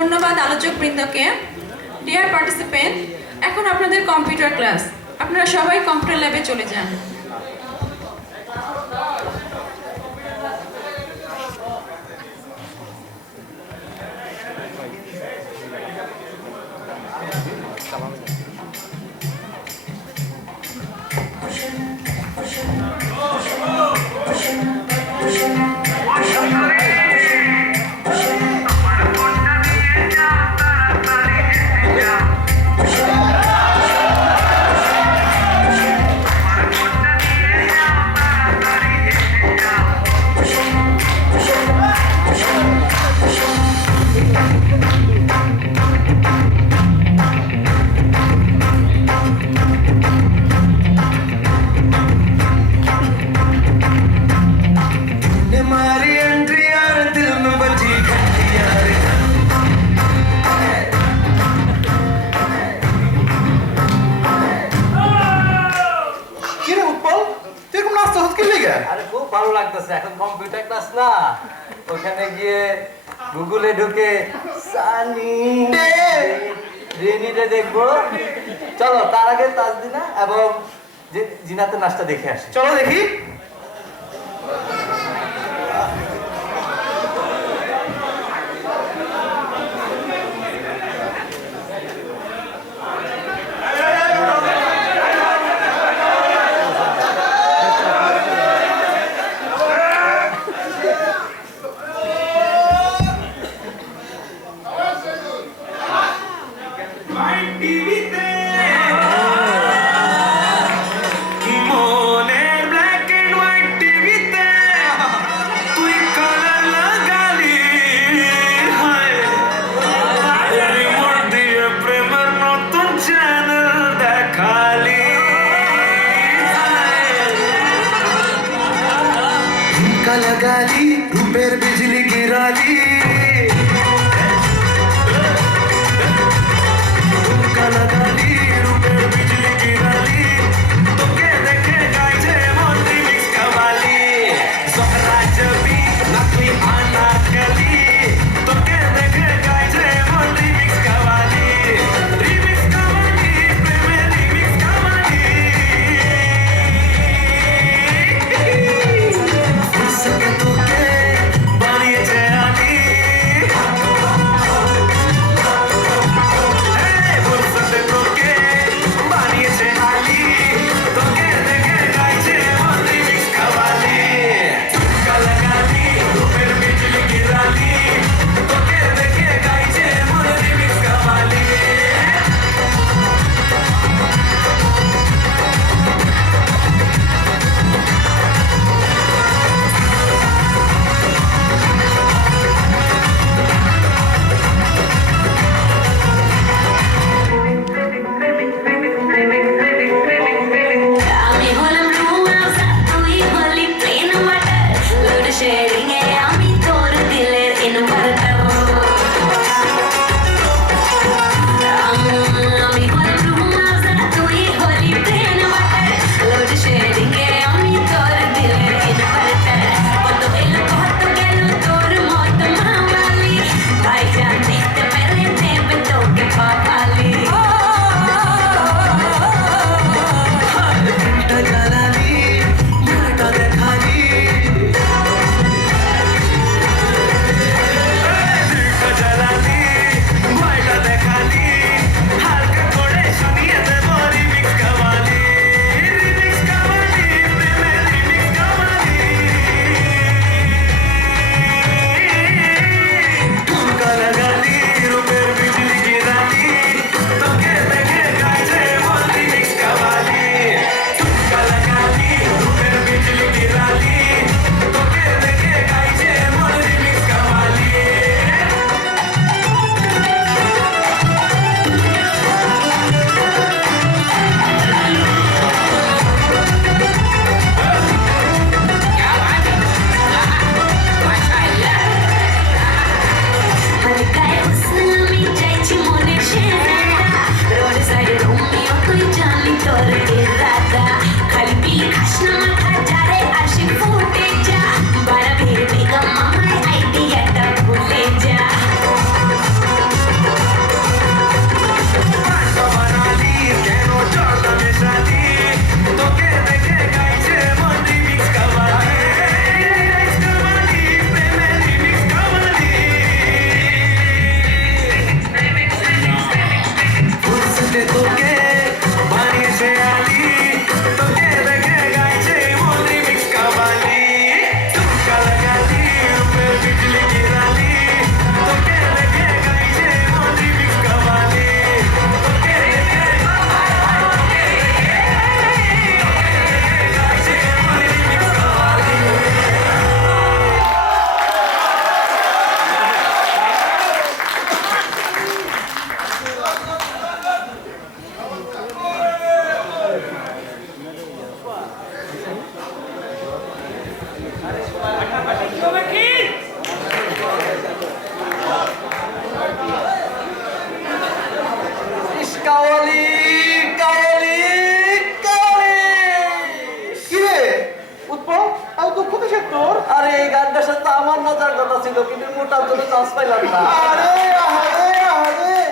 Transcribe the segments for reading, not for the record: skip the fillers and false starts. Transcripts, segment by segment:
ধন্যবাদ আলোচক বৃন্দকে। Deer participant, এখন আপনাদের কম্পিউটার ক্লাস। আপনারা সবাই কম্পিউটার ল্যাবে চলে যান। আরে খুব ভালো লাগতেছে, এখন কম্পিউটার ক্লাস না, ওখানে গিয়ে গুগলে ঢুকে সানি রেনিডে দেখবো। চলো তার আগে তাজদিনা এবং জিনাতের নাচটা দেখে আসি। চলো দেখি। लगाली रूपेर बिजली गिराली लगाली रूपेर बिजली गिराली तो के देखे गाइजे मोटी मिक्स कवाली जोहरा जबी नकली आना कली तो के देखे गाइजे मोटी मिक्स कवाली रिमिक्स कवाली प्रेमे रिमिक्स कवाली सके तो के बानी जानी আরে এই গানটার সাথে আমার নাচার কথা ছিল কিন্তু মোটার জন্য চান্স পাইলাম না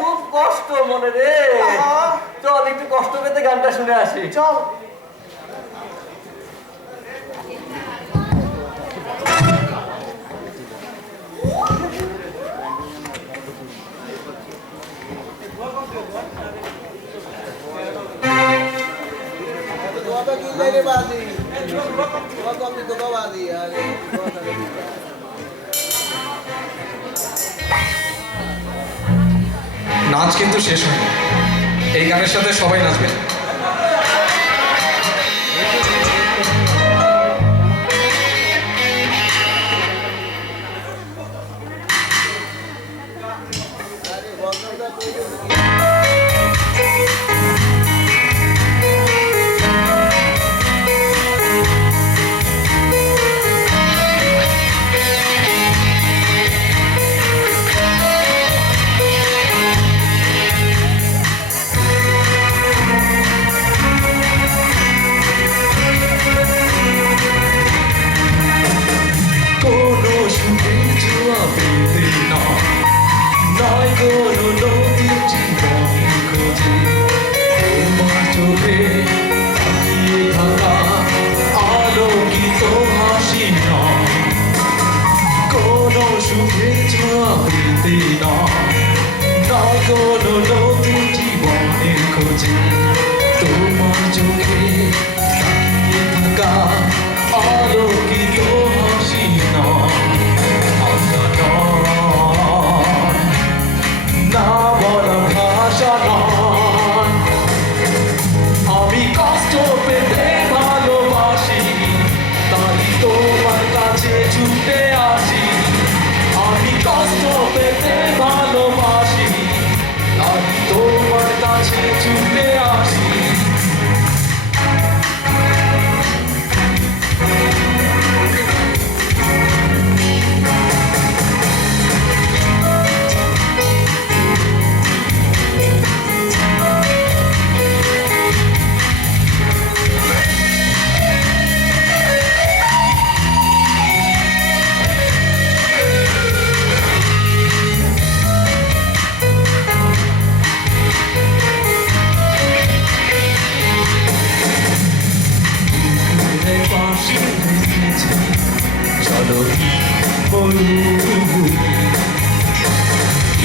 খুব কষ্ট মনে রে চল একটু কষ্ট পেতে গানটা শুনে আসি চল নাচ কিন্তু শেষ হয়নি এই গানের সাথে সবাই নাচবে তোমার চোখে তাকিয়ে থাকা আলোকিত হাসি না বলা ভাষা নয় আমি কষ্ট পেতে ভালোবাসি তাই তোমার কাছে ছুটে আসি আমি কষ্ট পেতে ভালোবাসি তাই তোমার কাছে ছুটে আসি চলো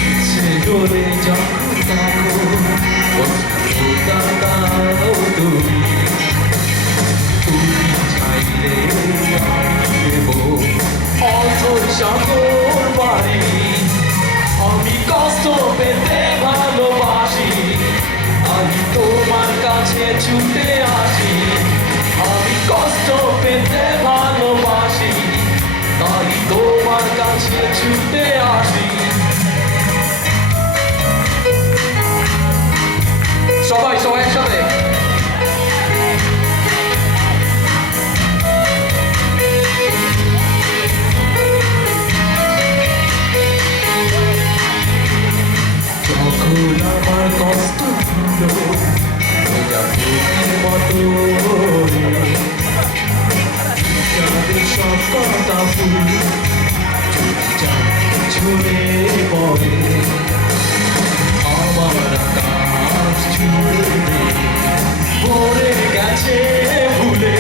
ইচ্ছে করে যখন থাকো তুমি চাইলে দেব অথই সাগর বাড়ি আমি কষ্ট পেতে ভালোবাসি আমি তোমার কাছে ছুটে আসি আমি কষ্ট পেতে ভালোবাসি তাই তোমার কাছে ছুটে আসি সবাই সবাই একসাথে যখন আমার কষ্ট হলো মতো সব কথা ফুল ছুড়ে পড়ে আমার আকাশ ছুড়ে পড়ে গেছে ভুলে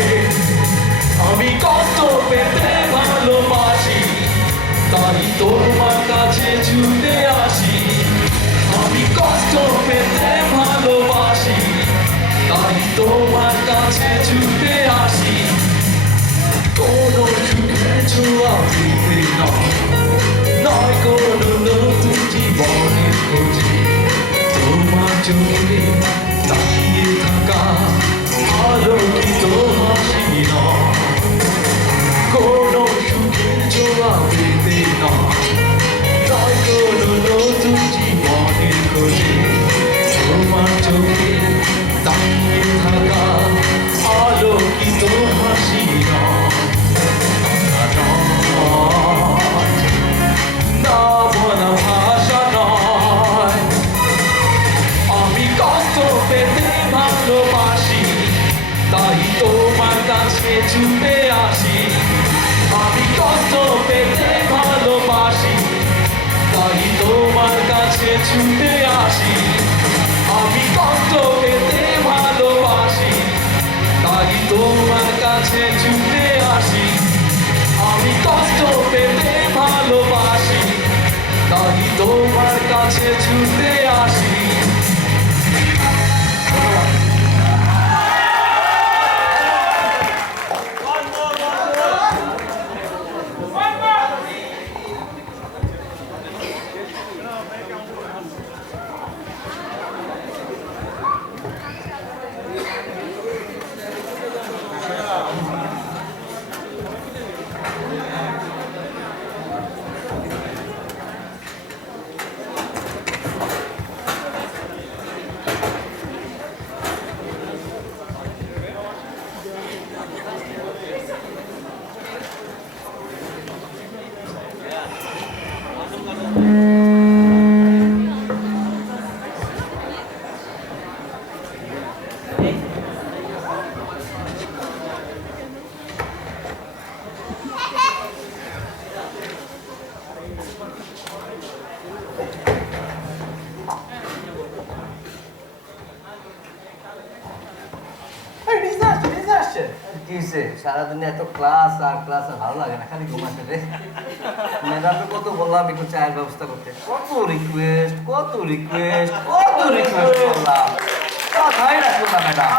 আমি কষ্ট পেতে ভালোবাসি তাই তোমার কাছে ছুটে আসি আমি কষ্ট পেতে ভালোবাসি তাই তোমার কাছে ছুটে আসি কোনো সুখে ছোঁয়া পেতে নয় কোনো নতুন জীবনের খোঁজে তোমার চোখে তাকিয়ে থাকা আলোকিত হাসি নয় কোনো সুখে ছোঁয়া পেতে নয় কোনো নতুন জীবনের খোঁজে তোমার চোখে তাকিয়ে থাকা আলোকিত হাসি না বলা ভাষা নয় আমি কষ্ট ছুটে আসি, আমি কষ্ট পেতে ভালোবাসি, তাই তোমার কাছে ছুটে আসি, আমি কষ্ট পেতে ভালোবাসি, তাই তোমার কাছে ছুটে আসি। কিসে সারাদিন এত ক্লাস আর ক্লাস আর ভালো লাগে না, খালি ঘুমাতে রে। ম্যাডামকে কত বললাম একটু চায়ের ব্যবস্থা করতে, কত রিকোয়েস্ট করলাম, কথাই রাখলো না ম্যাডাম।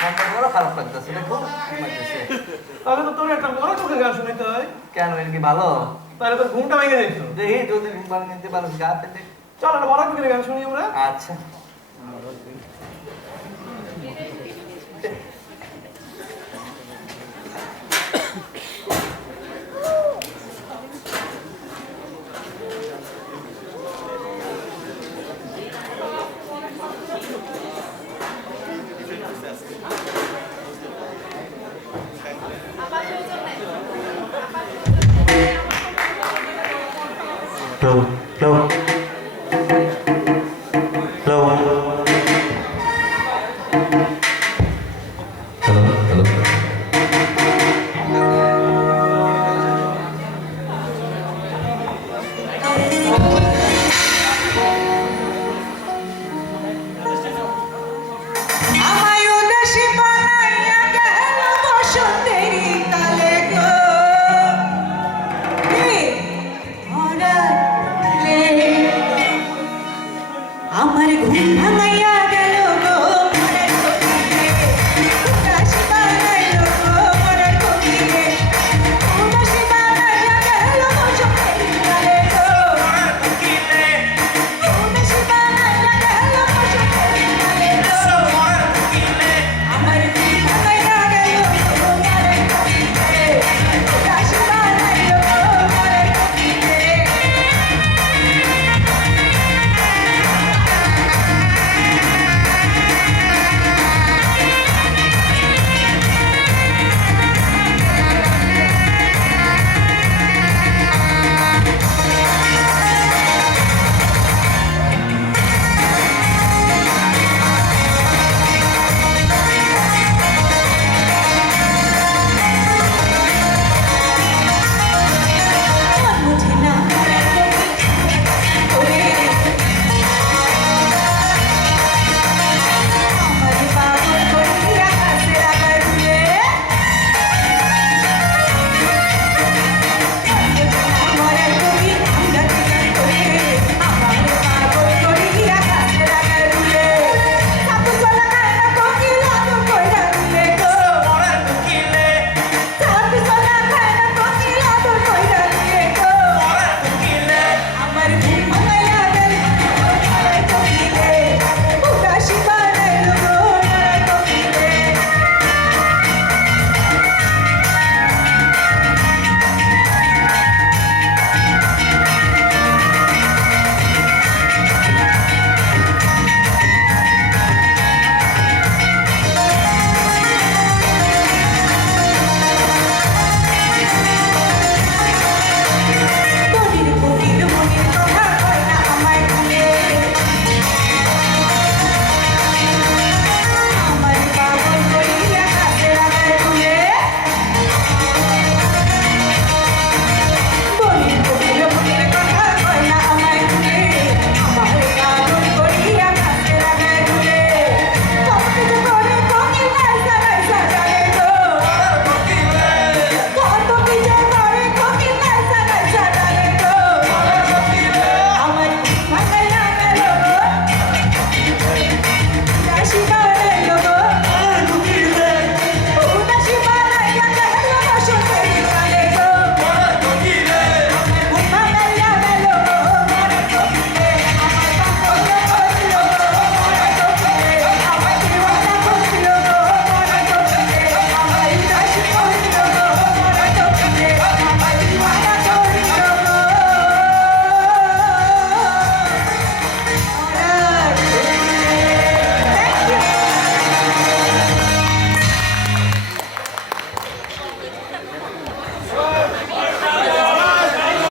মনটা বড় খারাপ লাগতেছে, দেখো লাগতেছে। তাহলে তো তোর একটা বড় চোখে গান শুনিতে হয়। কেন এর কি ভালো? তাহলে তোর ঘুমটা ভেঙে যেত। দেখি যদি ঘুম ভাঙে নিতে পারো গাতে দেখ। চল একটা বড় চোখের গান শুনি আমরা। আচ্ছা Hello, hello, hello, hello, hello. আমায় উদাসী বানাইয়া গেল বসন্তেরই কালে গো। আমার ঘুম ভাঙা